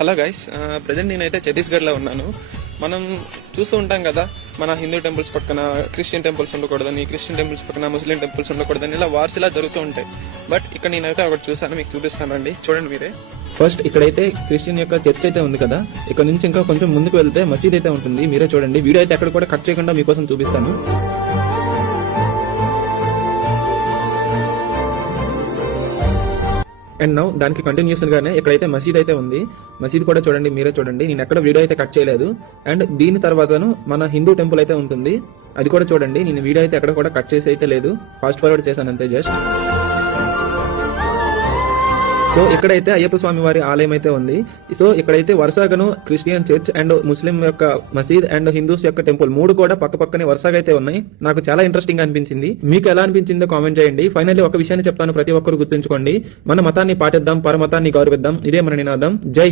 Hello guys present నేనైతే ఛత్తీస్గఢ్లో ఉన్నాను. మనం చూస్తూ ఉంటాం కదా మన హిందూ టెంపుల్స్ పక్కన క్రిస్టియన్ టెంపుల్స్ ఉండకూడదని క్రిస్టియన్ టెంపుల్స్ పక్కన ముస్లిం టెంపుల్స్ ఉండకూడదని ఇలా వార్స్ ఇలా జరుగుతూ ఉంటాయి. బట్ ఇక్కడ నేనైతే ఒకటి చూసాను మీకు చూపిస్తానండి. చూడండి మీరే. ఫస్ట్ ఇక్కడైతే క్రిస్టియన్ యొక్క చర్చ్ అయితే ఉంది కదా ఇక్కడ నుంచి ఇంకా కొంచెం ముందుకు వెళ్తే మసీద్ అయితే ఉంటుంది. మీరే చూడండి. వీడియో అయితే ఎక్కడ కూడా కట్ చేయకుండా మీకోసం చూపిస్తాను. అండ్ నౌ దానికి కంటిన్యూషన్ గానే ఇక్కడైతే మసీద్ అయితే ఉంది. మసీద్ కూడా చూడండి మీరే చూడండి. నేను ఎక్కడ వీడియో అయితే కట్ చేయలేదు. అండ్ దీని తర్వాతను మన హిందూ టెంపుల్ అయితే ఉంటుంది. అది కూడా చూడండి. నేను వీడియో అయితే ఎక్కడ కూడా కట్ చేసి అయితే లేదు. ఫాస్ట్ ఫార్వర్డ్ చేశాను అంతే జస్ట్ సో ఇక్కడైతే అయ్యప్ప స్వామి వారి ఆలయం అయితే ఉంది. సో ఇక్కడైతే వరుసగాను క్రిస్టియన్ చర్చ్ అండ్ ముస్లిం యొక్క మసీద్ అండ్ హిందూస్ యొక్క టెంపుల్ మూడు కూడా పక్క పక్కనే వరుసగా అయితే ఉన్నాయి. నాకు చాలా ఇంట్రెస్టింగ్ అనిపించింది. మీకు ఎలా అనిపించిందో కామెంట్ చేయండి. ఫైనల్లీ ఒక విషయాన్ని చెప్తాను ప్రతి ఒక్కరు గుర్తుంచుకోండి. మన మతాన్ని పాటిద్దాం పరమతాన్ని గౌరవిద్దాం. ఇదే మన నినాదం. జై